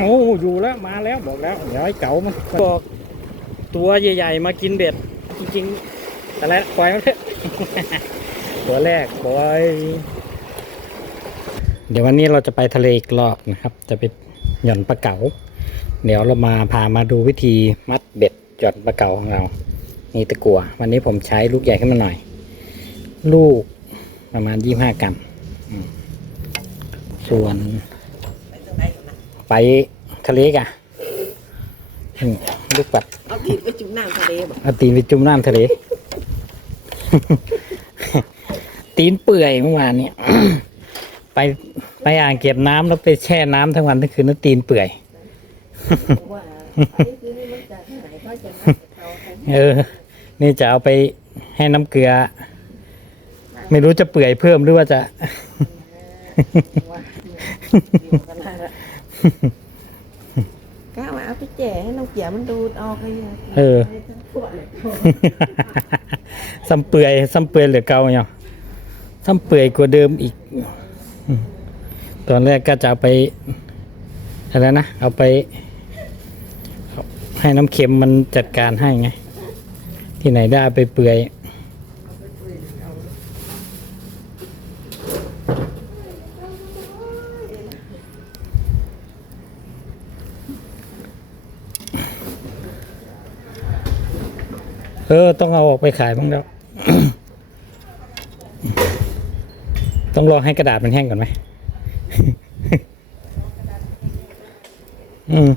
โอ้อยู่แล้วมาแล้วบอกแล้วเดี๋ยวไอ้เก๋ามันบอกตัวใหญ่ๆมากินเบ็ด จริงๆอะไรปล่อยมันเถอะตัวแรกปล่อยเดี๋ยววันนี้เราจะไปทะเลอีกรอบนะครับ จะไปหย่อนปลาเก๋า เดี๋ยวเรามาพามาดูวิธีมัดเบ็ดหย่อนปลาเก๋าของเรา นี่ตะกัว วันนี้ผมใช้ลูกใหญ่ขึ้นมาหน่อย ลูกประมาณยี่ห้ากรัมอืมส่วน ไปทะเลกะอืมลูกปัดเอาติดไปจุ่มน้ำทะเลบ่เอาตีนไปจุ่มน้ำทะเล ตีนเปื่อยเมื่อวานเนี่ยไปไปอ่างเก็บน้ำแล้วไปแช่น้ำทั้งวันทั้งคืนแล้วตีนเปื่อยว่าอันนี้คือนี่มันจะที่ไหนก็จะนัดเขากันเออ นี่จะเอาไปให้น้ำเกลือ ไม่รู้จะเปื่อยเพิ่มหรือว่าจะว่าอยู่ กันแล้วล่ะก้าวมาเอาไปแจ่ให้น้องเกียมันดูดออกเลยเออให้ทั้งพวกเลยซ้ำเปื่อยซ้ำเปื่อยเหลือเก่าเนาะซ้ำเปื่อยกว่าเดิมอีกอืมตอนแรกก็จะเอาไปอะไรนะ เอาไปเอาให้น้ำเค็มมันจัดการให้ไง ที่ไหนได้เอาไปเปื่อย เออ ต้องเอาออกไปขายบ้างแล้ว ต้องรอให้กระดาษมันแห้งก่อนไหม อืม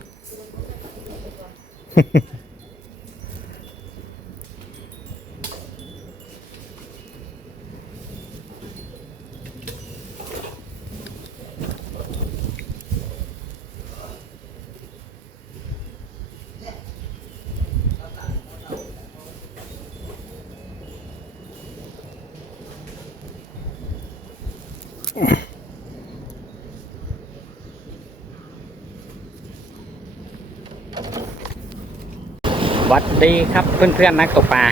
ดดีครับเพื่อนๆนักตกปลา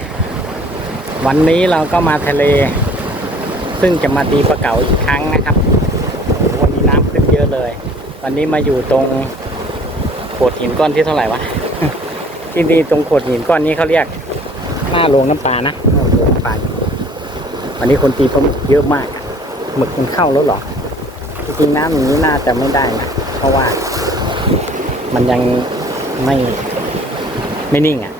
วันนี้เราก็มาทะเล ซึ่งจะมาตีปลาเก๋าอีกครั้งนะครับ วันนี้น้ำขึ้นเยอะเลย วันนี้มาอยู่ตรงโขดหินก้อนที่เท่าไหร่วะที่นี่ตรงโขดหินก้อนนี้เขาเรียกหน้าโรงน้ำปลานะหน้าโรงน้ำปลาวันนี้คนตีปลาหมึกเยอะมากหมึกมันเข้าแล้วหรอจริงๆน้ำอย่างนี้น่าจะไม่ได้นะเพราะว่ามันยังไม่ไม่นิ่งอะ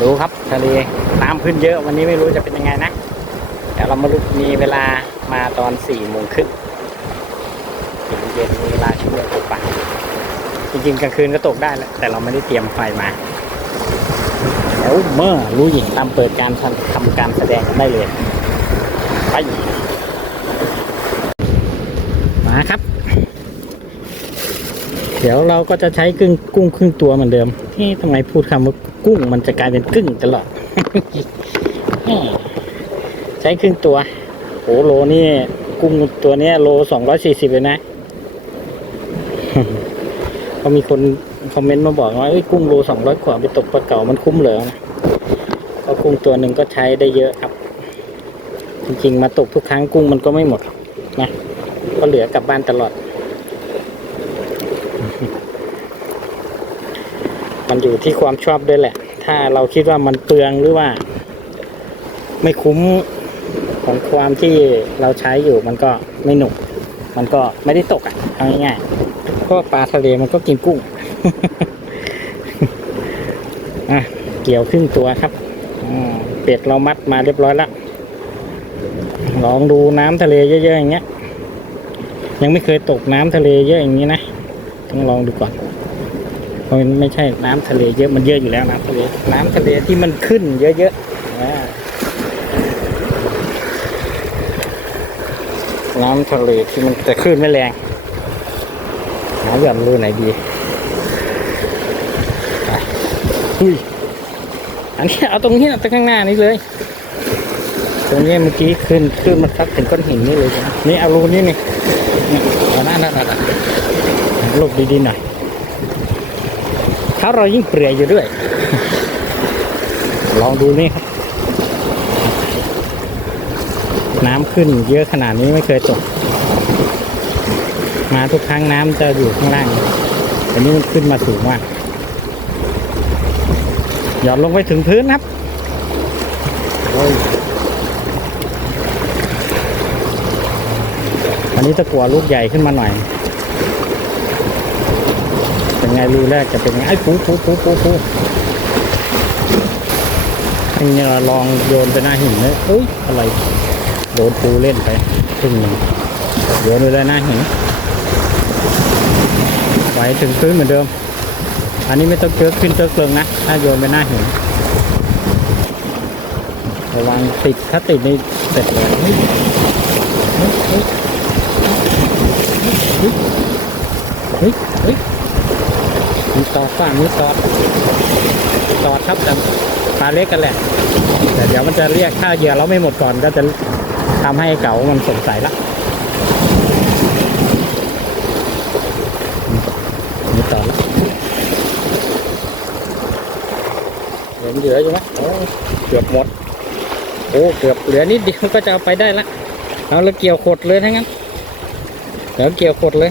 รู้ครับทะเลน้ำขึ้นเยอะวันนี้ไม่รู้จะเป็นยังไงนะเดี๋ยวเรามาลุกมีเวลามาตอนสี่โมงครึ่งสี่โมงเย็นมีเวลาช่วยตกปลาจริงๆกลางคืนก็ตกได้แหละแต่เราไม่ได้เตรียมไฟมาเดี๋ยวเมื่อรู้หญิงตามเปิดการทำการแสดงได้เลยไปมาครับ เดี๋ยวเราก็จะใช้กึ่งกุ้งครึ่งตัวเหมือนเดิม ที่ทำไมพูดคำว่ากุ้งมันจะกลายเป็นกึ่งตลอด ใช้ครึ่งตัวโอ้โลนี่กุ้งตัวนี้โลสองร้อยสี่สิบเลยนะเขามีคนคอมเมนต์มาบอกว่ากุ้งโลสองร้อยกว่าไปตกปลาเก๋ามันคุ้มเหรอนะเพราะกุ้งตัวหนึ่งก็ใช้ได้เยอะครับ จริงๆ มาตกทุกครั้งกุ้งมันก็ไม่หมดนะก็เหลือกลับบ้านตลอด มันอยู่ที่ความชอบด้วยแหละ ถ้าเราคิดว่ามันเปลืองหรือว่า ไม่คุ้มของความที่เราใช้อยู่มันก็ไม่หนุก มันก็ไม่ได้ตกอะเอาง่ายๆเพราะปลาทะเลมันก็กินกุ้งอะเกี่ยวครึ่งตัวครับเป็ดเรามัดมาเรียบร้อยแล้วลองดูน้ำทะเลเยอะๆอย่างเงี้ย ยังไม่เคยตกน้ำทะเลเยอะอย่างนี้นะ ต้องลองดูก่อน มันไม่ใช่น้ำทะเลเยอะมันเยอะอยู่แล้วน้ำทะเลน้ำทะเลที่มันขึ้นเยอะๆน้ำทะเลที่มันแต่คลื่นไม่แรงหาหย่อนรูไหนดีอุ้ยอันนี้เอาตรงนี้ตรงข้างหน้านี้เลย ตรงนี้เมื่อกี้ขึ้นขึ้นมาทักถึงก้อนหินนี่เลยนี่เอารูนี่นี่นี่เอาหน้าหน้าหน้าหน้าหลบดีๆหน่อย เท้าเรายิ่งเปลี่อยอยู่ด้วย ลองดูนี่ครับ น้ำขึ้นเยอะขนาดนี้ไม่เคยตก มาทุกครั้งน้ำจะอยู่ข้างล่างอันนี้มันขึ้นมาสูงมากหย่อนลงไปถึงพื้นครับอันนี้ตะกัวลูกใหญ่ขึ้นมาหน่อย ไงรูแรกจะเป็นไงไอ้ปูปูปูปูปูไอ้เนี่ยลองโยนไปหน้าหินเลยเอ้ยอะไรโดนปูเล่นไปครึ่งหนึ่งโยนไปเลยหน้าหินไหวถึงพื้นเหมือนเดิม อันนี้ไม่ต้องเจอขึ้นเจอเกลืองนะ ถ้าโยนไปหน้าหินระวังติดถ้าติดนี่เสร็จเลยเฮ้ยเฮ้ยเฮ้ยเฮ้ย มีตอดบ้างมีตอดตอดครับแต่ปลาเล็กกันแหละ แต่เดี๋ยวมันจะเรียกถ้าเหยื่อเราไม่หมดก่อนก็จะทำให้เก๋ามันสงสัยละมีตอดละเหลือเหลืออยู่ไหมโอ้เกือบหมด โอ้เกือบเหลือนิดเดียวก็จะเอาไปได้ละเอาแล้วเกี่ยวขดเลยทั้งนั้นเดี๋ยวเกี่ยวขดเลย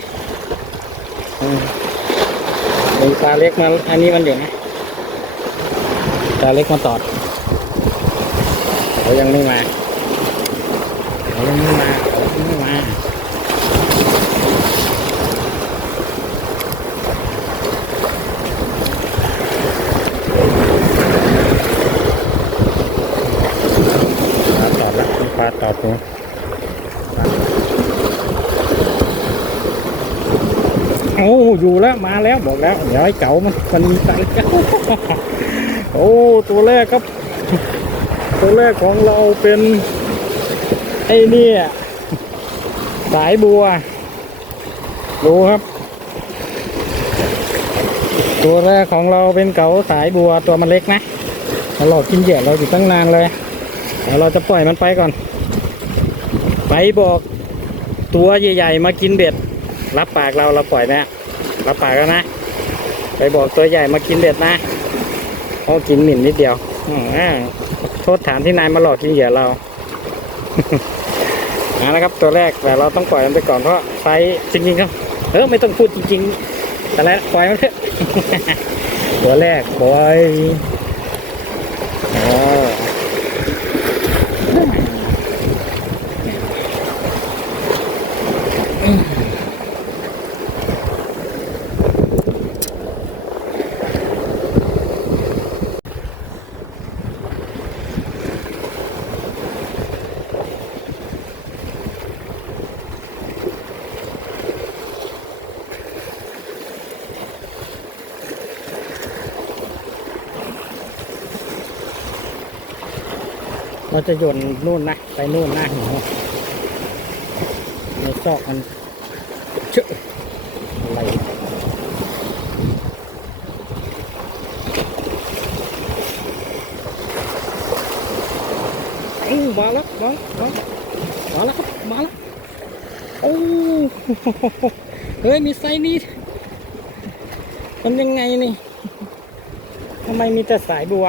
อืม มีปลาเล็กมาอันนี้มันอยู่นะปลาเล็กมาตอดเขายังไม่มาเขายังไม่มาเขายังไม่มาปลาตอดละมีปลาตอดตัว โอ้อยู่แล้วมาแล้วบอกแล้วเดี๋ยวไอ้เก๋ามันมันมีตังค์โอ้ตัวแรกครับ ตัวแรกของเราเป็นไอ้นี่สายบัวดูครับ ตัวแรกของเราเป็นเก๋าสายบัวตัวมันเล็กนะเราหลอกกินเหยื่อเราอยู่ตั้งนานเลยเดี๋ยวเราจะปล่อยมันไปก่อน ไปบอกตัวใหญ่ๆมากินเบ็ด รับปากเราเราปล่อยนะรับปากแล้วนะ ไปบอกตัวใหญ่มากินเบ็ดนะเขากินหมิ่นนิดเดียวอ่าโทษฐานที่นายมาหลอกกินเหยื่อเราเอาละครับตัวแรกแต่เราต้องปล่อยมันไปก่อนเพราะไฟจริงๆครับเออไม่ต้องพูดจริงๆแต่แล้วปล่อยมันเถอะตัวแรกปล่อยอ๋อ เราจะโยนนู่นนะ ไปนู่นหน้าหิวในซอกมันเชอะอะไรเอ้ามาแล้วมาแล้วมาแล้วครับมาแล้วโอ้เฮ้ยมีไซนี้มันยังไงนี่ทำไมมีแต่สายบัว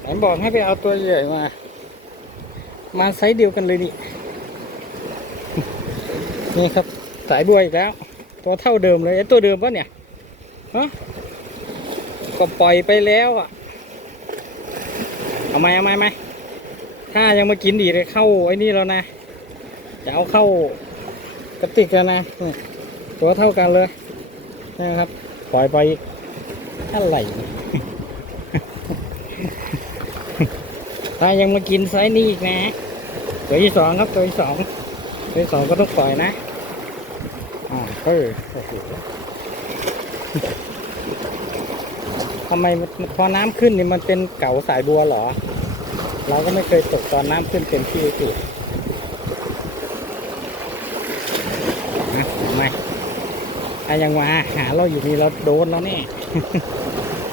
ไหนบอกให้ไปเอาตัวใหญ่มา มาไซส์เดียวกันเลยนี่ นี่ครับ สายบัวอีกแล้ว ตัวเท่าเดิมเลยไอ้ตัวเดิมปะเนี่ยฮะก็ปล่อยไปแล้วอะ เอาไหมเอาไหมไหมถ้ายังมากินอีกเลยเข้าไอ้นี่แล้วนะจะเอาเข้ากระติกแล้วนะ ตัวเท่ากันเลยนะครับ ปล่อยไปอะไรเนี่ย ถ้ายังมากินไซส์นี้อีกนะ ตัวที่สองครับตัวที่สองตัวที่สองก็ต้องปล่อยนะอ่าเออโอ้โหทำไมพอน้ำขึ้นนี่มันเป็นเก๋าสายบัวเหรอ เราก็ไม่เคยตกตอนน้ำขึ้นเต็มที่สินะทำไมถ้ายังมาหาเราอยู่นี่เราโดนแล้วนี่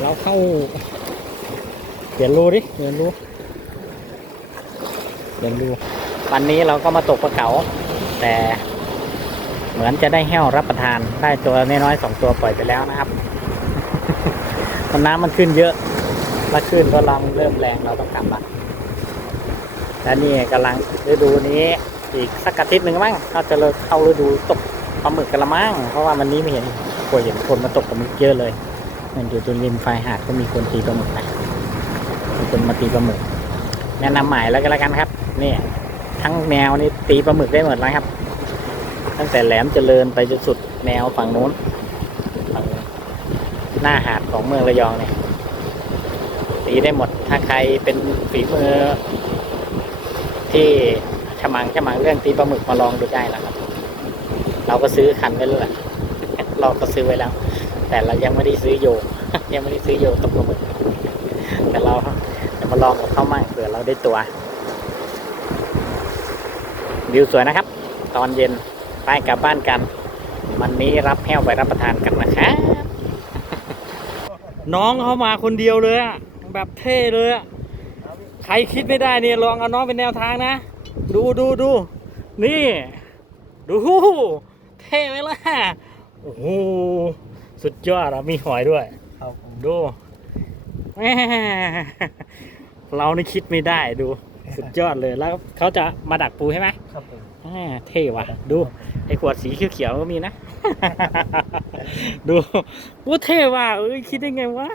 เราเข้า เปลี่ยนรูดิ เปลี่ยนรู เปลี่ยนรูวันนี้เราก็มาตกปลาเก๋าแต่เหมือนจะได้แห้วรับประทานได้ตัวน้อยๆสองตัวปล่อยไปแล้วนะครับตอนน้ำมันขึ้นเยอะแล้วขึ้นก็ลังเริ่มแรงเราต้องกลับละและนี่กำลังฤดูนี้อีกสักอาทิตย์หนึ่งมั้งก็จะเลิกเข้าฤดูตกปลาหมึกกระมังเพราะว่าวันนี้ไม่เห็นกลัวเห็นคนมาตกปลาหมึกเยอะเลยมันอยู่ตรงริมไฟหาดก็มีคนตีปลาหมึกนะมีคนมาตีปลาหมึกแนะนำใหมายแล้วก็แล้วกันครับ นี่ทั้งแนวนี่ตีปลาหมึกได้หมดแล้วครับ ตั้งแต่แหลมเจริญไปจนสุดแนวฝั่งนู้นฝั่งหน้าหาดของเมืองระยองเนี่ยตีได้หมด ถ้าใครเป็นฝีมือ ที่ฉมังฉมังเรื่องตีปลาหมึกมาลองดูได้นะครับ เราก็ซื้อคันไว้แล้วแหละเราก็ซื้อไว้แล้ว แต่เรายังไม่ได้ซื้อโยยังไม่ได้ซื้อโยตกปลาหมึกแต่เราจะมาลองกับเขามั่งเผื่อเราได้ตัว วิวสวยนะครับ ตอนเย็นไปกลับบ้านกัน วันนี้รับแห้วไปรับประทานกันนะครับน้องเขามาคนเดียวเลยอะแบบเท่เลยอะใครคิดไม่ได้เนี่ยลองเอาน้องเป็นแนวทางนะ ดูดูดูนี่ ดู เท่ไหมล่ะโอ้โหสุดยอดอะมีหอยด้วยดูเรานี่คิดไม่ได้ดู สุดยอดเลยแล้วเขาจะมาดักปูใช่ไหมครับผมแหม่เท่ว่ะ ดูไอ้ขวดสีเขียวๆก็มีนะ ดูว่าเท่ว่ะเอ้ยคิดได้ไงวะ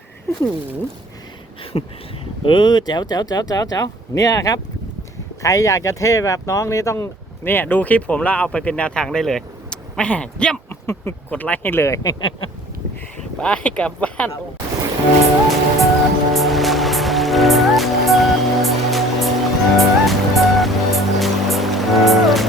เออแจ๋วแจ๋วแจ๋วแจ๋วแจ๋วเนี่ยครับ ใครอยากจะเท่แบบน้องนี่ต้องเนี่ยดูคลิปผมแล้วเอาไปเป็นแนวทางได้เลยแหม่เยี่ยมกดไลค์ให้เลย ไปกลับบ้าน Oh.